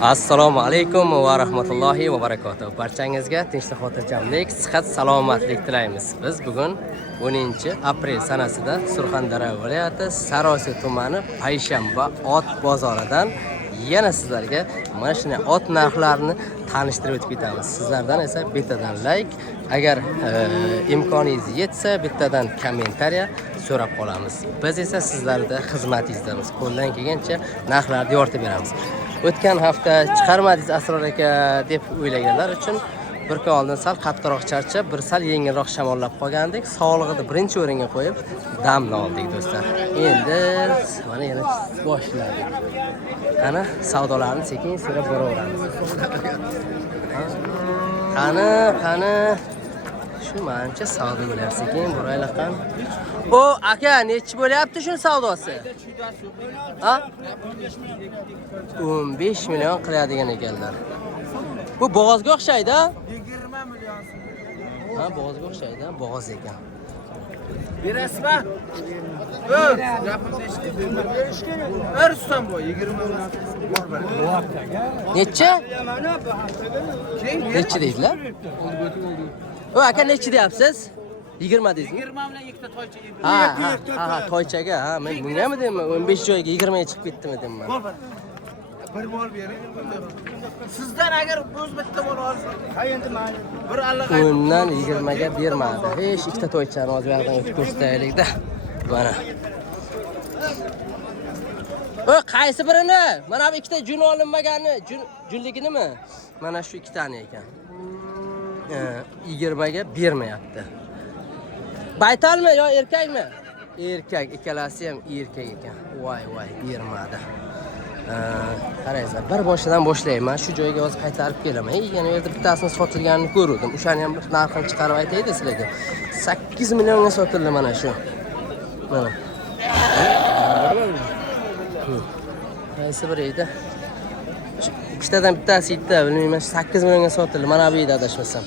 Assalomu alaykum va rahmatullohi va barakotuh. Barchangizga tinchlik, xotirjamlik, sihat, salomatlik tilaymiz. Biz bugun 10-aprel sanasida Surxondaryo viloyati Sarosiy tumani Payshanba ot bozoridan yana sizlarga mana shunday ot narxlarini tanishtirib o'tib ketamiz. Sizlardan esa bittadan like, agar imkoningiz yetsa bittadan kommentariya so'rab qolamiz. Biz esa sizlarda xizmatingizdamiz. Qo'ldan kelgancha narxlarni yoritib beramiz. O'tgan hafta chiqarmadingiz Asror aka deb o'ylaganlar uchun bir kun oldin sal qattiqroq charchab, bir sal yengilroq shamollab qolgandik. Sog'lig'ini birinchi o'ringa qo'yib, damni oldik do'stlar. Endi mana yana boshladik. Qani savdolarni sekin so'rab boraveramiz. Qani shu mancha savdo bo'lar sekin boraylik qani. O aka, nechi bo'lyapti shuni savdosi? Ha? 15 million qiladigan ekanlar. Bu bo'g'ozga o'xshaydi. 20 million. Ha, bo'g'ozga o'xshaydi, bo'g'oz ekan. Berasizmi? Yo'q, gapimni eshitdim. Arslan bu 20 million. Nechi? Nechi deydilar? O aka nechi deyapsiz? 20 deysizmi? 20 bilan ikkita toycha yeydi. Ha, toychaga. Ha, men bungami deyman? 15 joyga 20 ga chiqib ketdimi deyman. Bir mol bering. Sizdan agar o'z bitta mol olsa, qayerda ma'lum? Bir allaqay. Undan 20 ga bermadi. Hech ikkita toychani o'z yoqdan o'tib ko'rsataylik-da. Mana. O qaysi birini? Mana bu ikkita jun olinmagani, junliginimi? Mana shu ikkitani ekan. 20 ga bermayapti. Baytalmi yo erkakmi? Erkak, ikkalasi ham erkak ekan. Voy, bermadi. Qaranglar, bir boshidan boshlayman. Shu joyga hozir qaytarib kelaman. Yana yerda bittasini sotilganini ko'rdim. O'shani ham narxini chiqarib aytaydi sizlarga. 8 millionga sotildi mana shu. Mana. Qaysi biri edi? Ikkitadan bittasi edi, bilmayman, 8 millionga sotildi. Mana bu edi adashmasam.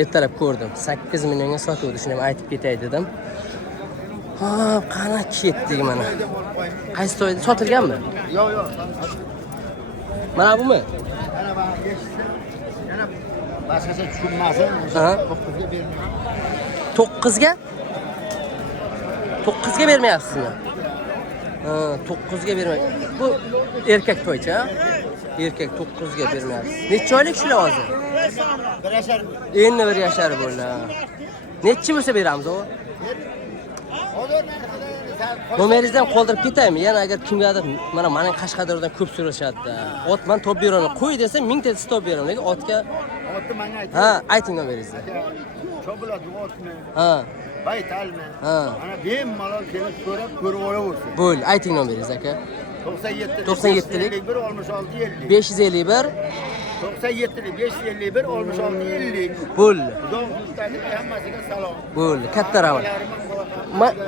Ertalab ko'rdim. 8 millionga sotuvdi. Shuni ham aytib ketay dedim. Ha, qana ketdik mana. Qaysi to'yda sotilganmi? Yo'q. Mana bumi? Mana bana geçsin. Yana başqacha tushunmasin. 9 ga bermayman. 9 ga? 9 ga bermayapsizmi? Ha, 9 ga bermayman. Bu erkak to'ycha, ha? Erkak 9 ga bermayapsiz. Necha oylik shular hozir? 1 yashar. Endi 1 yashar bo'ldi. Nechi bo'lsa beramiz o? Nomeringizni ham qoldirib ketaymi? Yana agar kimgadir mana mening Qashqadaryodan ko'p so'rashadi. Ot men top beraman. Qo'y desa 1000 ta top beraman. Lekin otga menga ayting. Ha, ayting nomeringizni. Cho'biladi otmi? Ha. Baytalmi? Ha. Mana bemalol kelib ko'rib olaversin. Bo'l, ayting nomeringizni aka. 97 97 51 66 50. 551 97 551 66 50. Bo'l. Xudoning hammasiga salom. Bo'l, katta rahmat.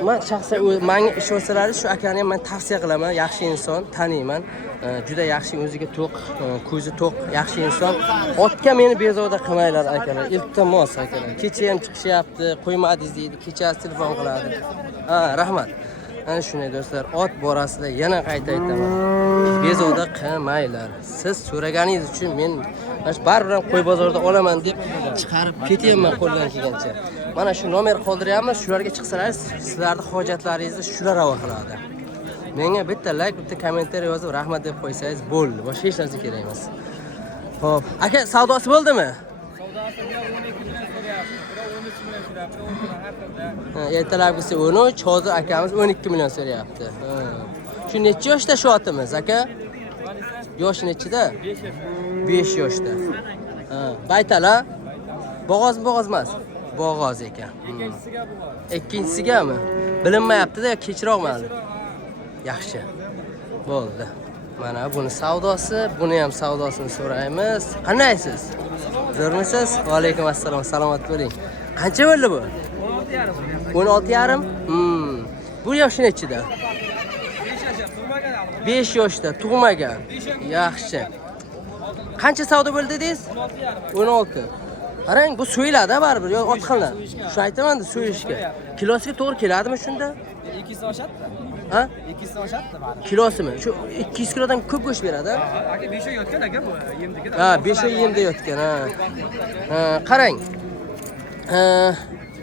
Men shaxsan menga ish olsalar shu akani ham men tavsiya qilaman. Yaxshi inson, taniyman. Juda yaxshi, o'ziga to'q, ko'zi to'q, yaxshi inson. Otga meni bezovta qilmaylar akalar. Iltimos akalar. Kecha ham chiqishyapti, qo'ymadingiz deydi. Kechasi telefon qiladi. Ha, rahmat. Ana shunday do'stlar, ot borasida yana qayta aytaman. Bezovta qilmaylar. Siz so'raganingiz uchun men baribir qo'y bozorida olaman deb chiqarib ketyapman qo'ldan kelgancha. Mana shu nomer qoldiryapmiz. Shularga chiqsalar, sizlarning hojatlaringizni shular ravo qiladi. Menga bitta like, bitta kommentariy yozib rahmat deb qo'ysangiz bo'ldi. Boshqa hech narsa kerak emas. Xo'p, aka savdosi bo'ldimi? Savdosi 12 million so'rayapti. 13 million so'rayapti. Ha, ertalabgisi 13, hozir akamiz 12 million so'rayapti. Shu necha yoshda shu otimiz, aka? Yoshi nechida? 5 yoshda. Ha, baytala? Bo'g'ozmi, emas? Bo'g'oz ekan. Ikkinchisiga bo'g'oz. Ikkinchisigami? Bilinmayapti-da, kechroq ma'lum. Yaxshi. Bo'ldi. Mana buni savdosi, buni ham savdosini so'raymiz. Qanaysiz? Zo'rmisiz? Va alaykum assalom, salomat bo'ling. Qancha bo'ldi bu? 16,5. Bu yoshi nechida? 5 yoshda, tug'magan. Yaxshi. Qancha savdo bo'ldi dedingiz? 16. Qarang, bu so'yiladi baribir, yo otxonlar. Shu aytaman-da, so'yishga. Kilosiga to'g'ri keladimi shunda? 2 oshadi. Ha? 200 so'm oshadi bari. Kilosimi? Shu 200 kilodan ko'p go'sht beradi. Aka 5 oy yotgan aka bu yemdagi. Ha, 5 oy yemda yotgan, ha. Ha, qarang.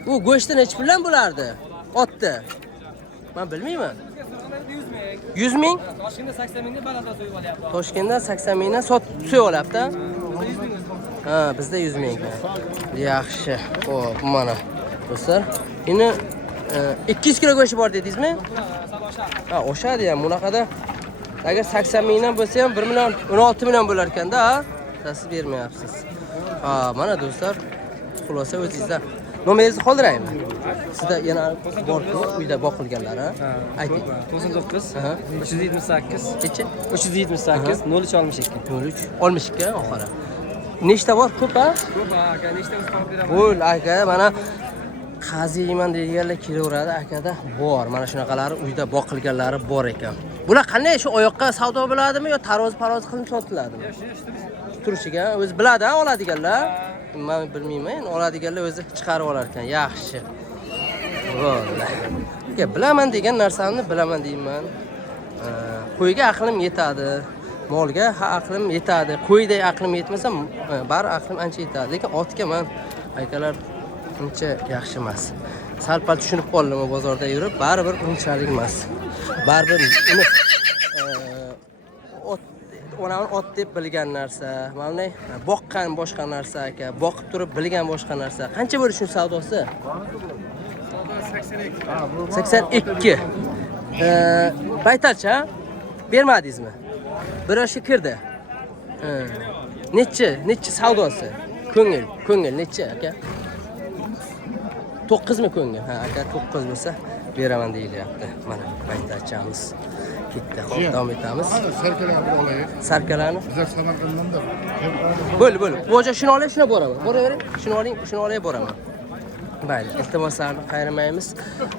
Bu go'shtni necha puldan bo'lardi? Otda. Men bilmayman. 100 ming? Toshkentda 80 mingdan balandroq so'yib olyapti. Toshkentda 80 mingdan so'yib olyapti. Ha, bizda 100 ming. Yaxshi. Xo'p, mana. Do'stlar, endi 200 kilo go'sht bor dedingizmi? Ha, oshadi ham. Bunaqada agar 80 mingdan bo'lsa ham 1 million 16 million bo'lar ekanda, ha? Siz bermayapsiz. Ha, mana do'stlar, xulosa o'zingizda. Nomeringizni qoldiraymi? Sizda yana borku uyda boqilganlar, ha? Ayting. 99 Aha. 378 Kechi? 378 03 olmush ekan. 03 olmushga oxiri. Nechta bor? Ko'p, ha? Ko'p aka, nechta o'z qolib beraman. Bo'l aka, mana qaziyman deganlar kelaveradi akada bor. Mana shunaqalari uyda boqilganlari bor ekan. Bular qanday shu oyoqqa savdo bo'ladimi yo taroz qilinib sotiladimi? Turishiga o'zi biladi, oladiganlar. Men bilmayman, oladiganlar o'zi chiqarib olar ekan. Yaxshi. Vallahi. Bilaman degan narsamni bilaman deyman. Qo'yga aqlim yetadi. Molga aqlim yetadi. Qo'yday aqlim yetmasa, bari aqlim ancha yetadi. Lekin otga men aykalar uncha yaxshi emas. Sal-pal tushunib qoldim bozorda yurib, baribir unchalik emas. Baribir uni ot deb bilgan narsa, mana boqqan boshqa narsa aka, boqib turib bilgan boshqa narsa. Qancha bo'lish shun savdosi? 82. Baytalcha bermadingizmi? Bir yoshga kirdi. Necha savdosi? Ko'ngil necha aka? 9 mi ko'ngil? Ha, aka 9 bo'lsa beraman deyilyapti. Mana baytalchamiz. Ketdi. Xo'p, davom etamiz. Sarkalarni olaylik. Sarkalarni. Bizlar Samarqanddan da. Bo'l. Boja shuni olib, shuna boraman. Boravering. Shuni olib boraman. Mayli, iltimoslarni qayirmaymiz.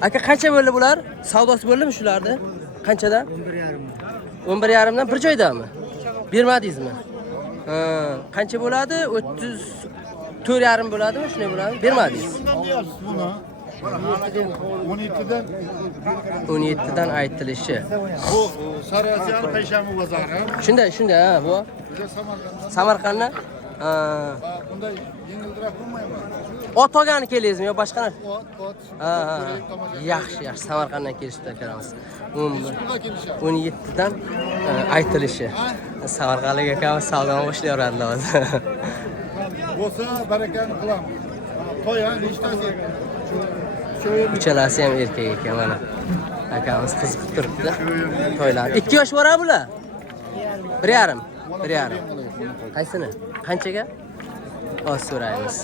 Aka qancha bo'ldi bular? Savdosi bo'ldimi shularni? Qanchadan? 11,5. 11,5 dan bir joydami? Bermadingizmi? Ha, qancha bo'ladi? 34,5 bo'ladimi? Shunday bo'ladimi? Bermadingiz. Buni 17dan aytilishi. bu Sariyasiyan Payshanba bozori. Shunday, ha, bu. Bizlar Samarqanddan. Samarqanddan. Bunday yengilroq bo'lmaymi? Ot olgani keldingizmi yo boshqa narsa? Ot. Ha. Yaxshi. Samarqanddan kelishdi akamız. 17dan aytilishi. Samarqandlik akamiz savdoni boshlayveradilar hozir. Bo'lsa barakani qilamiz. To'y ham nechtasi? Uchalasi ham erkak ekan mana. Akamiz qiziqib turibdi. To'ylar. 2 yosh bor bular? 1,5. 1,5. Qaysini? Qanchaga? Oz so'raymiz.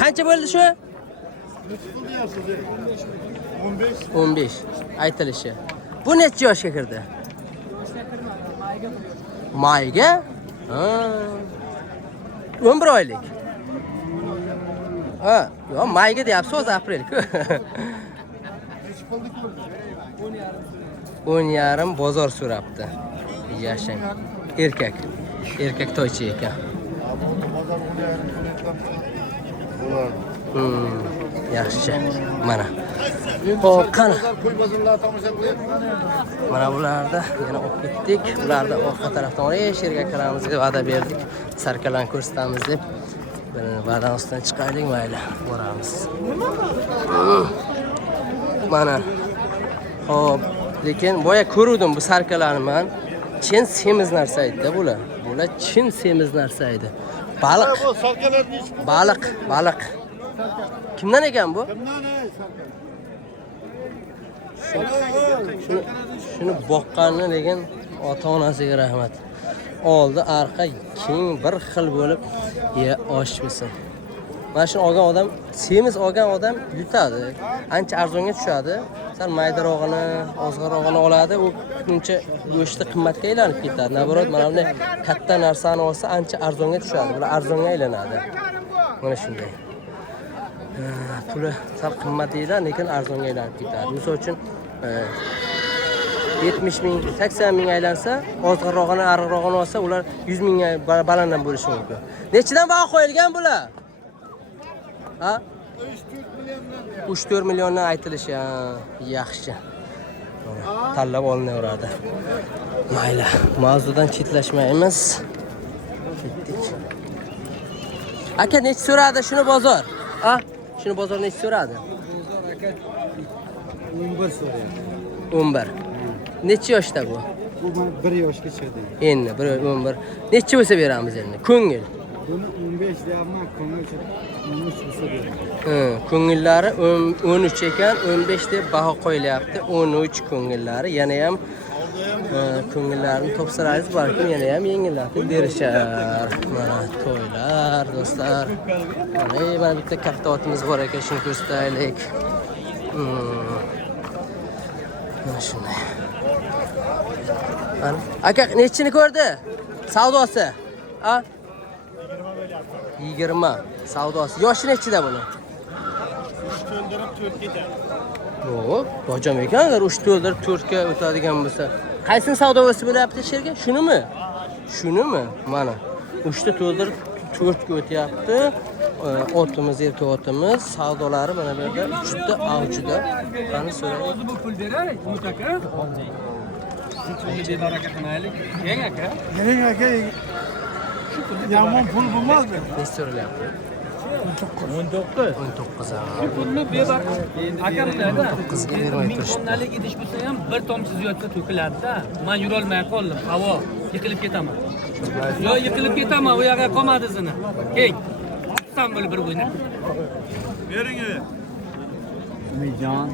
Qancha bo'ldi shu? 15 aytilishi. Bu necha yoshga kirdi? Mayga? Ha. 11 oylik. Ha, yo mayga deyapsiz, hozir aprel-ku. 10,5 bozor so'rabdi. Yashang. Erkak to'ychi ekan. Yaxshi. Mana. Xo'p, qani. Mana bularda yana olib ketdik. Bularda orqa tarafdan sherga akaramizga va'da berdik. Sarkalarni ko'rsatamiz deb. Va'dan ustidan chiqaylik, mayli. Boramiz. Mana. Xo'p, lekin boya ko'ruvdim bu sarkalarni men. Chin semiz narsa edi bular. Bular chin semiz narsa edi. Baliq. Kimdan ekan bu? Shuni boqqanni degan ota-onasiga rahmat. Oldi arqa keng bir xil bo'lib, osh bo'lsin. Mana shuni olgan odam, semiz olgan odam yutadi. Ancha arzonga tushadi. Sal maydarog'ini, ozg'arog'ini oladi, u shuncha go'shti qimmatga aylanib ketadi. Naborot mana bunday katta narsani olsa ancha arzonga tushadi. Bular arzonga aylanadi. Mana shunday. Puli sal qimmat deydi, lekin arzonga aylanib ketadi. Misol uchun 70 ming, 80 ming aylansa, ozg'arog'ini, ariqrog'ini olsa, ular 100 mingga balanddan bo'lishi mumkin. Nechidan baho qo'yilgan bular? Ha? 3-4 milliondan 3-4 milliondan aytilishi, yaxshi. Tanlab olinaveradi. Mayli, mavzudan chetlashmaymiz. Ketdik. Aka, nech so'radi shuni bozor? Ha? Shuni bozor nech so'radi? Bozor aka 11 so'rayapti. 11. Necha yoshda bu? Bu 1 yoshga chiqadi. Endi 11. Necha bo'lsa beramiz endi? Ko'ngil. Buni 15 deyapman, ko'ngil 13 bo'lsa beraman. Ko'ngillari 13 ekan, 15 deb baho qo'yilyapti. 13 ko'ngillari, yana ham ko'ngillarni topsirasiz, balkim yana ham yengillatib berishar. Mana to'ylar, do'stlar. Mana bitta katta otimiz bor ekan, shuni ko'rsataylik. Mana shunday. Aka, nechini ko'rdi? Savdosi? Ha? 20 savdosi. Yoshi nechida buni? 3 to'ldirib 4 ketadi. Yo'q, bojam ekan, agar 3 to'ldirib 4 ga o'tadigan bo'lsa. Qaysini savdosi bo'lyapti sherga? Shunimi? Shunimi? Mana 3 ta to'ldirib 4 ga o'tyapti. Otimiz, erkak otimiz, savdolari mana bu yerda juda avjida. Qani so'raylik. O'zi bu pul beray, Umut aka. Shunchalik bebaraka qilmaylik. Keng aka. Keling aka. Yomon pul bo'lmasmi? Ne so'ralyapti? 19. 19 ha. Pulni bebaraka. Akamda-da. 9 ga bermay turishdi. Mehmonlarlik idish bo'lsa ham bir tomchi ziyodda to'kiladi-da. Men yura olmay qoldim. Havo, yiqilib ketaman. Yo, yiqilib ketaman, u yerga qolmadi zina. Keng. Tam böyle bir o'ynab. Bering. Umijon.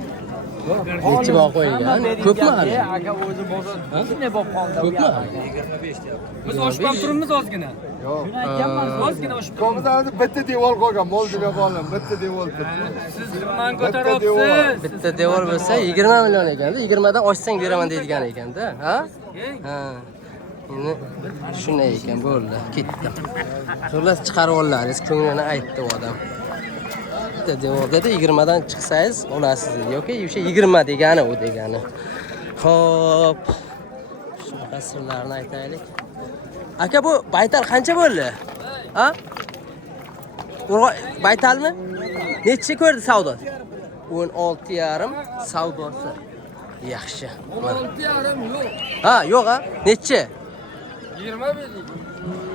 Nechi baho qo'yilgan? Ko'pmi hali? Aka o'zi bozor. Shunday bo'lib qoldi. Ko'pmi? 25 Biz oshib ham turibmiz ozgina. Yo'q. Ozgina oshib turibmiz. Komda bitta devor qo'ygan, mol deb oldim. Bitta devor turibdi. Siz man ko'taryapsiz. Bitta devor bo'lsa 20 million ekanda, 20 dan oshsang beraman deydigan ekanda, ha? Ha. Endi shunday ekan, bo'ldi, ketdim. Xullas chiqarib ollaringiz, ko'nglini aytdi u odam. Bitta devor dedi, 20 dan chiqsangiz olasiz dedi. Yoki o'sha 20 degani u degani. Xo'p. Shunaqa sirlarni aytaylik. Aka, bu baytal qancha bo'ldi? Ha? Baytalmi? Necha ko'rdi savdosi? 16,5 savdosi. Yaxshi. 16,5 yo'q. Ha, yo'q ha? Necha? 20 berdik.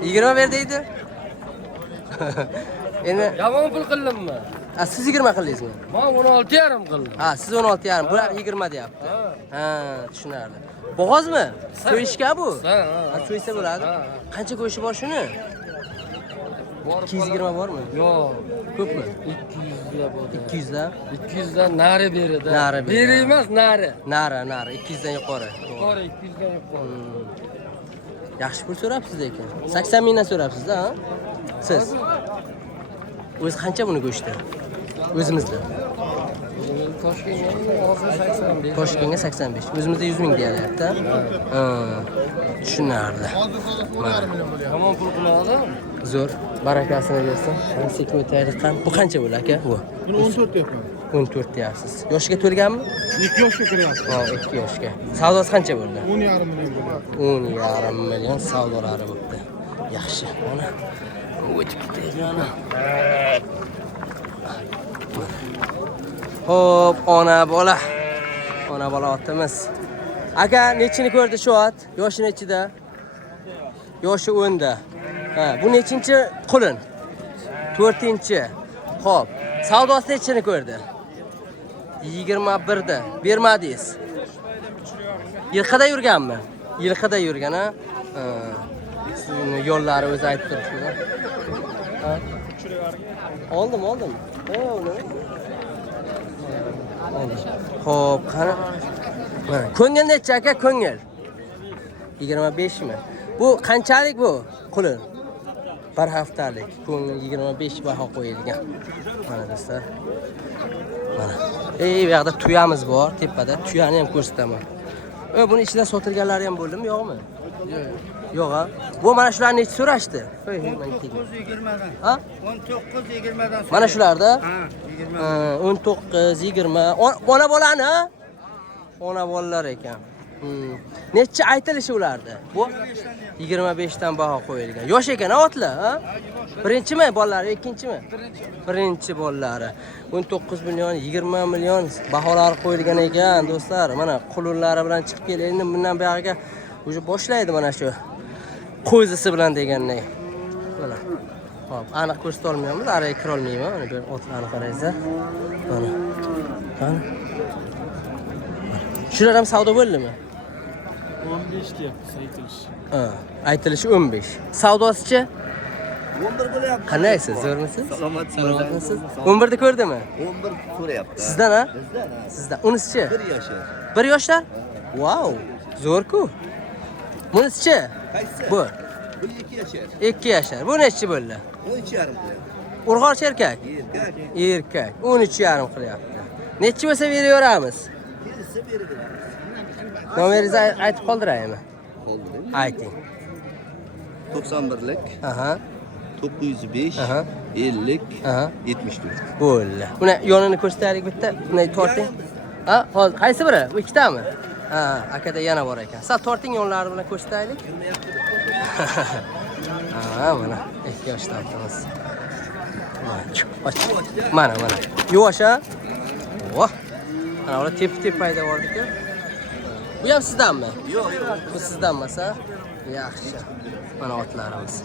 20 ber deydi. Endi Yomon pul qildimmi? siz 20 qildingizmi? Men 16,5 qildim. Ha, siz 16,5, bular 20 deyapti. Ha, tushunarli. Bo'g'ozmi? So'yishga bu? Ha, so'ysa bo'ladi. Qancha go'shi bor shuni? 220 bormi? Yo'q. Ko'pmi? 200 da bo'ldi. 200 dan? 200 dan nari beradi. Nari beradi. Beri emas, nari. Nari, 200 dan yuqori. Yuqori 200 dan yuqori. Yaxshi pul so'rabsiz lekin. 80 mingdan so'rabsiz-da, ha? Siz. O'zi qancha buni go'shti? O'zimizda. Toshkentga 85. O'zimizda 100 ming deyilyapti. Ha. Tushunarli. Yomon pul qiladi. Zo'r, barakasini bersin. Sekin o'taylik. Bu qancha bo'ladi aka? Bu. Buni 14 deyapman. 14 deyapsiz. Yoshiga to'lganmi? 2 yoshga kiryapti. Ha, 2 yoshga. Savdosi qancha bo'ldi? 10,5 million bo'ladi. 10,5 million savdolari bo'ldi. Yaxshi. Mana o'tib ketaylik mana. Hop, ona bola otimiz. Aka, nechini ko'rdi shu ot? Yoshi nechida? Yoshi 10 da. Ha, bu nechinchi qulun? 4-chi. Xo'p, savdosi nechini ko'rdi? 21 da. Bermadingiz. Yilqida yurganmi? Yilqida yurgan, ha? Sizning yo'llari o'zi aytib turibdi. Ha? Oldim. Xo'p, qani? Ko'ngil necha aka, ko'ngil? 25 mi? Bu qanchalik bu? Qulun. Bir haftalik. Ko'ngil 25 baho qo'yilgan. Mana do'stlar. Mana. Bu yoqda tuyamiz bor, tepada. Tuyani ham ko'rsataman. Buni ichida sotilganlari ham bo'ldimi, yo'qmi? Yo'q ha. Bu mana shularni necha so'rashdi? 920dan. Ha? 19-20dan. Mana shularda? Ha, 20. 19-20. Ona bolani? Ona bolalar ekan. Necha aytilishi ularda? Bu 25 dan baho qo'yilgan. Yosh ekan otlar, ha? Birinchimi bolalari, ikkinchimi? Birinchi bolalari. 19 million, 20 million baholari qo'yilgan ekan, do'stlar. Mana qulunlari bilan chiqib keladi. Endi bundan buyog'iga уже boshlaydi mana shu qo'zisi bilan deganday. Mana. Hop, aniq ko'rsata olmaymiz, araga kira olmayman. Mana bu otlarni qaraysiz. Mana. Qani? Shular ham savdo bo'ldimi? 15 deyapmiz aytilish. Ha, aytilishi 15. Savdosichi? 11 bo'lyapti. Qanaysiz? Zo'rmisiz? Salomatsizmi? 11 ni ko'rdimi? 11 so'rayapti. Sizdan ha? Bizdan. Sizdan. Unisichi? 1 yashar. 1 yoshlar? Wow, zo'r-ku. Bunisichi? Qaysi? Bu 2 yashar. 2 yoshlar. Bu nechi bo'ldi? 13,5 qo'yapti. Urg'och erkak? Erkak. Erkak. 13,5 qilyapti. Nechi bo'lsa beraveramiz? Kelsa berib beramiz. Nomeringizni aytib qoldiraymi? Qoldi. Ayting. 91lik Aha, 905 Aha. 50 aha. 74. Bo'ldi. Buni yonini ko'rsataylik bitta. Buni torting. Ha, hozir qaysi biri? Bu ikkitami? Ha, akada yana bor ekan. Sal torting yonlari bilan ko'rsataylik. Ha, mana ehtiyoj tortamiz. Mana, mana. Yuvosh ha? Voh. Mana ular tep payda bordi-ku. Bu ham sizdanmi? Yo'q, yo'q. Bu sizdanmasa? Yaxshi. Mana otlarimiz.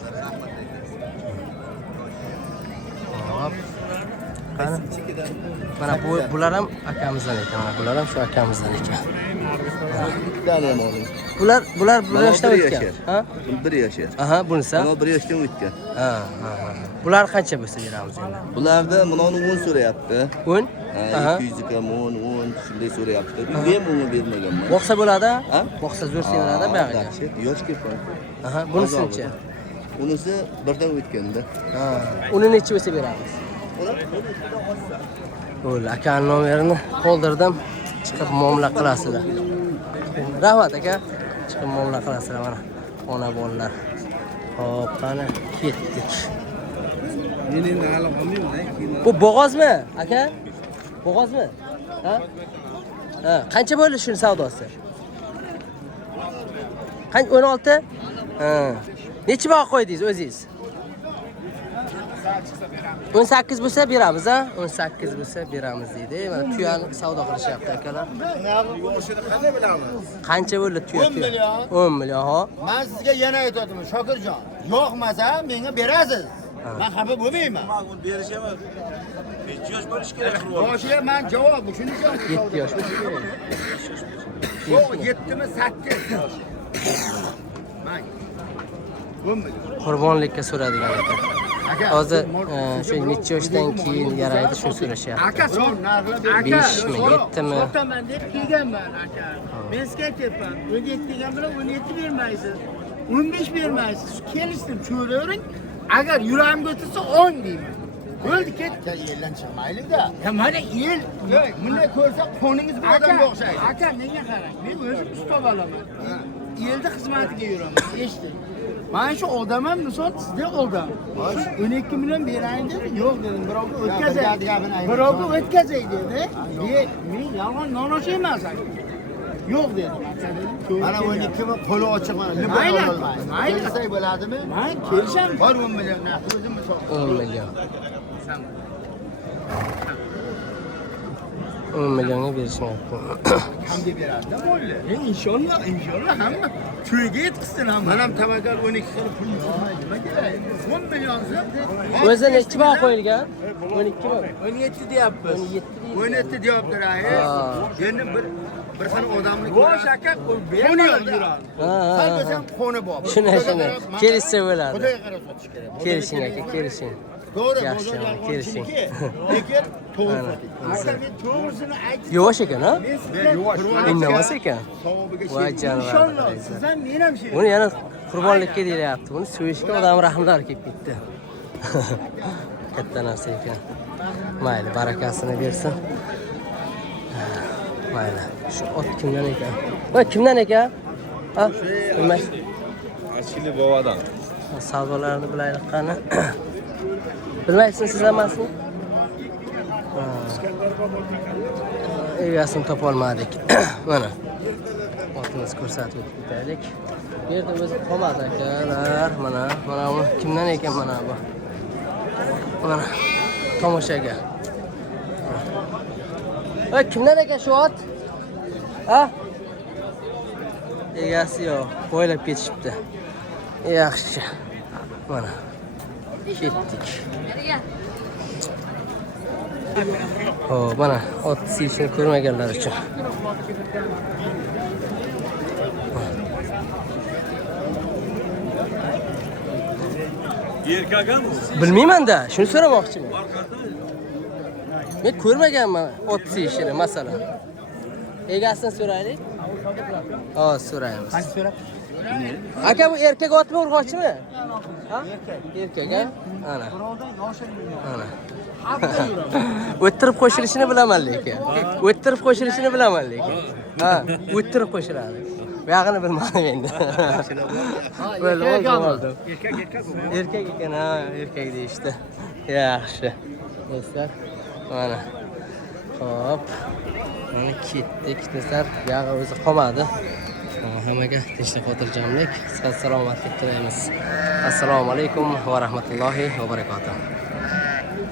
Hop. Qani? Mana bular ham akamizdan ekan. Mana bular ham shu akamizdan ekan. Ikkitani ham oling. Bular bir Mana yoshdan bir o'tgan. yashar. Ha? 1 yashar. Aha, bunisi. Mana 1 yoshdan o'tgan. Ha, ha, ha. Bular qancha bo'lsa beramiz endi? Bularda bunoni 10 so'rayapti. 10? Aha. 200 ga 10 shunday so'rayapti. Uyga ham bunga bermaganman. Boqsa bo'ladi? Ha? Boqsa zo'r semiradi buyog'iga. Yosh kelgan. Aha, bunisi-chi? Unisi birdan o'tganda. Ha. Uni necha bo'lsa beramiz? Bo'ldi, akaning nomerini qoldirdim. Chiqib muomala qilasizlar. Rahmat aka. Chiqib muomala qilasizlar mana. Ona bolalar. Hop, qani ketdik. Men endi hali olmayman. Bu bo'g'ozmi, aka? Bo'g'ozmi? Ha? Ha, qancha bo'ldi shuni savdosi? 16? Ha. Necha baho qo'ydingiz o'zingiz? 18 bo'lsa beramiz, ha? 18 bo'lsa beramiz deydi. Mana tuyani savdo qilishyapti akalar. Qanday bilamiz? Qancha bo'ldi tuya? 10 million. 10 million, ha. Men sizga yana aytaman, Shokirjon. Yo'qmasa menga berasiz. Men xafa bo'lmayman. Berishaman. Necha yosh bo'lish kerak? Yoshiga men javob, shuning uchun 7 yosh. yo'q, 7 mi 8 yosh. Men 10 million. Qurbonlikka so'radigan ekan. Hozir shu necha yoshdan keyin yaraydi shu so'rashyapti. Aka son narxlar 5 mi, 7 mi? Sotaman deb kelganman aka. Men sizga aytyapman, 17 degan bilan 17 bermaysiz. 15 bermaysiz. Kelishdim, cho'ravering. Agar yuragimga o'tsa 10 deyman. Bo'ldi, ketdi. Yeldan chiqmaylik-da. Ya mana el, Bunday ko'rsa qoningiz bir odamga o'xshaydi. Aka, menga qarang. Men o'zim ustob olaman. Elda xizmatiga yuraman. Eshiting. Mana shu odam ham misol sizda odam. 12 million beraylik dedi. Yo'q dedim. Birovga o'tkazay. Birovga o'tkazay dedi. Men yolg'on nonosh emas aka. Yo'q dedim. Mana 12 mi qo'li ochiq mana. Mayli, olmaydi. mayli. Kelsak bo'ladimi? Men kelishaman. Bor 10 million narx o'zim misol. 10 million. 10 millionga berishmayapti. Hamda beradi. Bo'ldi. İnşallah hamma to'yga yetkazsin hamma. Men ham tavakkal 12 qilib pulni olmaydi. Nima kerak? 10 million O'zi necha baho qo'yilgan? 12 mi? 17 deyapmiz. 17 deyaptilar. Endi bir xil odamni Bosh aka qoni yo'q yuradi. Sal bo'lsa ham qoni bor. Shuni kelishsa bo'ladi. Xudoga qarab sotish kerak. Kelishing aka, kelishing. To'g'ri, Yaxshi, bozor kelishing. Lekin to'g'ri Mana. soting. Aka men to'g'risini aytdim. Yo'sh ekan, ha? Yo'q. Indamas ekan. Savobiga Voy inshaalloh. janob. Siz ham men ham shu. Buni yana qurbonlikka deyilyapti. Buni so'yishga odam rahmlari kelib ketdi. Katta narsa ekan. Mayli, barakasini bersin. Mayli. Shu ot kimdan ekan? Voy, kimdan ekan? Ha? Bilmaysiz. Achili bovadan. Savdolarni bilaylik qani. Bilmaysizmi, siz emasmi? Egasini topa olmadik. Mana. Ot iltimos ko'rsatib o'tib ketaylik. Bu yerda o'zi qomat akalar, mana bu kimdan ekan mana bu? Mana tomoshaga. Voy, kimdan ekan shu ot? Ha? Egasi yo'q, qo'ylab ketishibdi. Yaxshi. Mana. Ketdik. Hop, mana ot siyishini ko'rmaganlar uchun. Bilmayman-da, shuni so'ramoqchiman. Men ko'rmaganman ot siyishini, masalan. Egasidan so'raylik. Hozir so'raymiz. Qancha so'rab? Aka, bu erkak otmi, urg'ochimi? Ha? Erkak, ha? Ana. Ana. O'ttirib qo'shilishini bilaman lekin. O'ttirib qo'shilishini bilaman lekin. Ha, o'ttirib qo'shiladi. Bu yog'ini bilmadim endi. Erkak ekan, ha, erkak deyishdi. Yaxshi. Do'stlar, mana. Hop. Mana ketdik, do'stlar. Yog'i o'zi qolmadi. Hammaga tinchlik, xotirjamlik, sihat, salomatlik tilaymiz. Assalomu alaykum va rahmatullohi va barakatuh.